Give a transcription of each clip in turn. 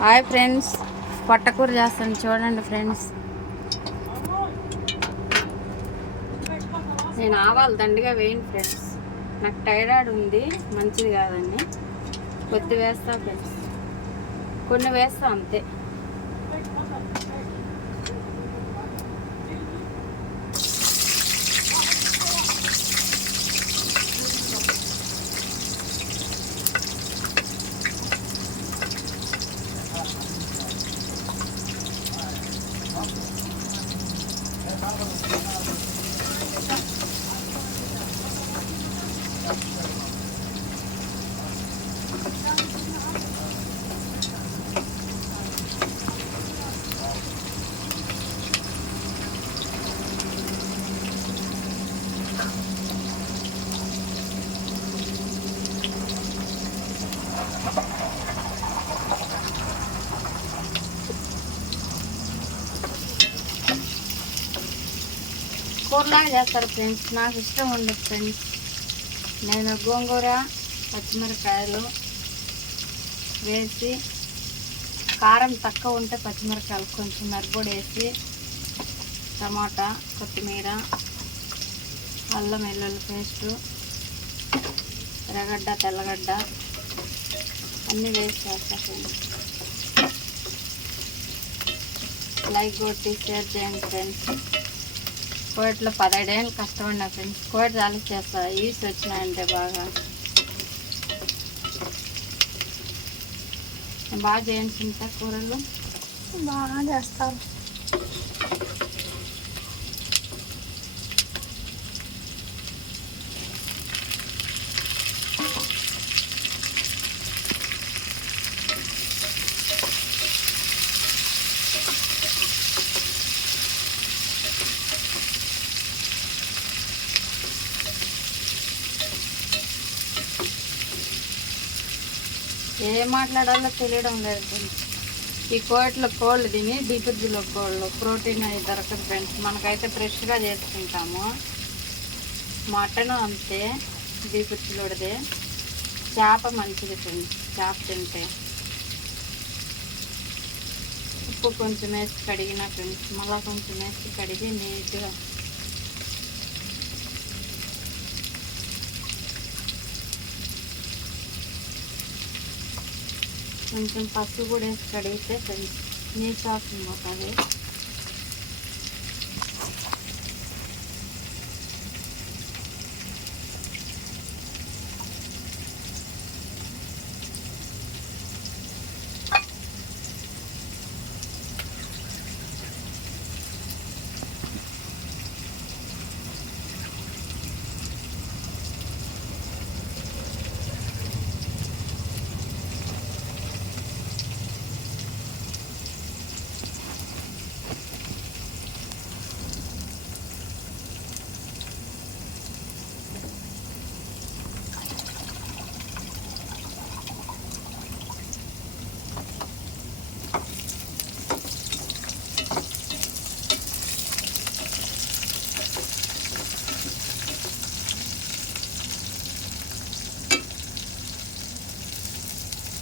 Hi friends, పొట్టకూర చేస్తాను చూడండి ఫ్రెండ్స్. నేను ఆవాలు దండిగా వేయను ఫ్రెండ్స్, నాకు థైరాయిడ్ ఉంది, మంచిది కాదండి. కొద్ది వేస్తా ఫ్రెండ్స్, కొన్ని వేస్తా అంతే. కూరలాగా చేస్తారు ఫ్రెండ్స్, నాకు ఇష్టం ఉండదు ఫ్రెండ్స్. నేను గోంగూర పచ్చిమిరకాయలు వేసి, కారం తక్కువ ఉంటే పచ్చిమిరకాయలు కొంచెం మిరపొడి వేసి, టమాటా, కొత్తిమీర, అల్లం వెల్లుల్లి పేస్టు, ఎర్రగడ్డ, తెల్లగడ్డ అన్నీ వేసి చేస్తా ఫ్రెండ్స్. లైక్ కొట్టి షేర్ చేయండి ఫ్రెండ్స్. కోవిడ్లో 15 ఏళ్ళు కష్టపడినా ఫ్రెండ్స్, కోవిడ్ చాలు చేస్తా. ఈస్ వచ్చినాయంటే బాగా చేయించుంటా. కూరలు బాగా చేస్తారు. ఏం మాట్లాడాలో తెలియడం లేదు ఫ్రెండ్స్. ఈ కోవిడ్లో కోళ్ళు తిని డీపిజ్లో కోళ్ళు ప్రోటీన్ అది దొరకదు ఫ్రెండ్స్. మనకైతే ఫ్రెష్గా చేసుకుంటాము. మటన్ అంతే, డీపిజ్లోదే. చేప మంచిది ఫ్రెండ్స్, చేప తింటే. ఉప్పు కొంచెం వేసి కడిగిన ఫ్రెండ్స్, మళ్ళీ కొంచెం వేసి కడిగి నీట్గా కొంచెం పసుపు కూడా వేసి కడిగితే ఫ్రెండ్స్ నీట్ వాసన పోతుంది.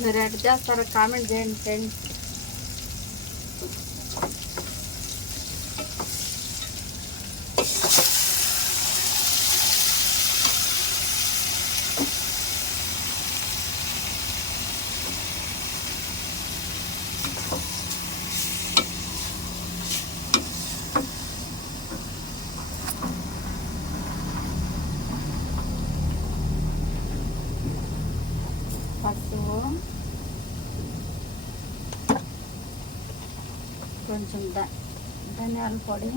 మీరు ఎట్లా చేస్తారో కామెంట్ చేయండి ఫ్రెండ్స్. పసుపు, కొంచెం ధనియాల పొడి,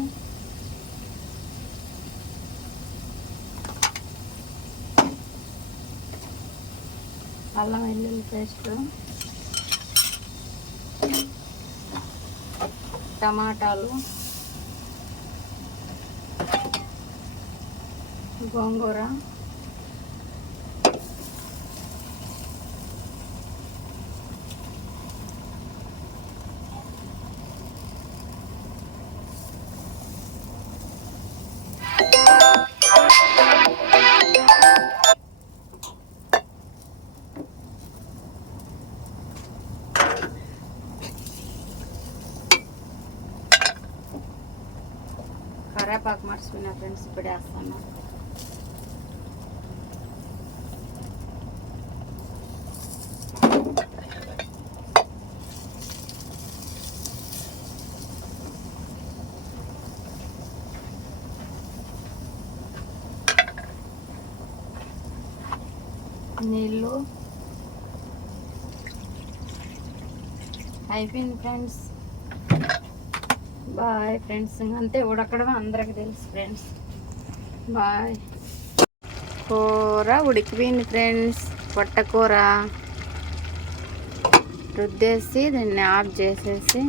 అల్లం వెల్లుల్లి పేస్టు, టమాటాలు, గోంగూర, కరేపాకు మర్చిపోయినా ఫ్రెండ్స్, ఇప్పుడు వేస్తాను. నీళ్ళు అయిపోయింది ఫ్రెండ్స్. Bye friends. అంతే ఉడకడం అందరికి తెలుసు ఫ్రెండ్స్. బాయ్. కూర ఉడికిపోయింది ఫ్రెండ్స్. పొట్టకూర రుద్దేసి దీన్ని ఆఫ్ చేసేసి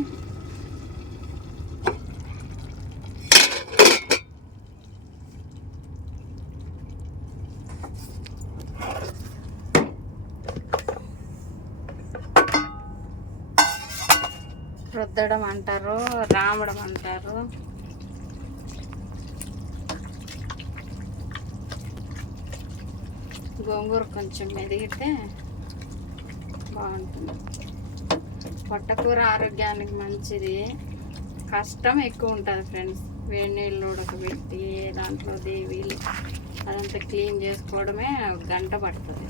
రుద్దడం అంటారు, రామడం అంటారు. గోంగూర కొంచెం మెదిగితే బాగుంటుంది. పొట్టకూర ఆరోగ్యానికి మంచిది. కష్టం ఎక్కువ ఉంటుంది ఫ్రెండ్స్. వేడి నీళ్ళు ఉడకబెట్టి దాంట్లో దేవీలు అదంతా క్లీన్ చేసుకోవడమే 1 గంట పడుతుంది.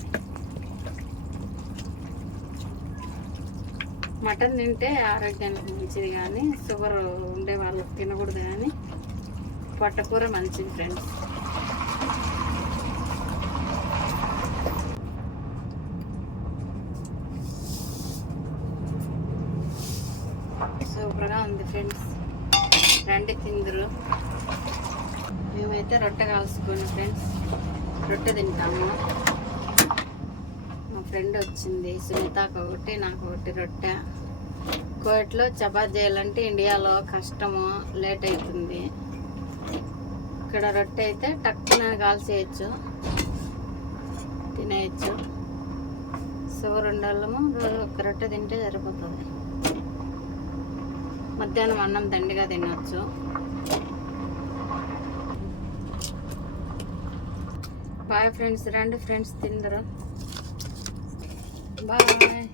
మటన్ తింటే ఆరోగ్యానికి మంచిది, కానీ షుగర్ ఉండే వాళ్ళకి తినకూడదు. కానీ పొట్టకూర మంచిది ఫ్రెండ్స్. సూపర్గా ఉంది ఫ్రెండ్స్. రండి తిందురు. మేమైతే రొట్టె కాల్చుకోండి ఫ్రెండ్స్. రొట్టె తింటాము. మా ఫ్రెండ్ వచ్చింది, సునీతకు ఒకటి, నాకు ఒకటి రొట్టె. కోవిడ్లో చపాతీ చేయాలంటే ఇండియాలో కష్టము, లేట్ అవుతుంది. ఇక్కడ రొట్టె అయితే టక్కున కాల్చేయచ్చు, తినేయచ్చు. షుగర్ ఉండము, రోజు 1 రొట్టె తింటే సరిపోతుంది. మధ్యాహ్నం అన్నం దండిగా తినచ్చు. Bye friends. రండి ఫ్రెండ్స్ తిందరు. బాయ్.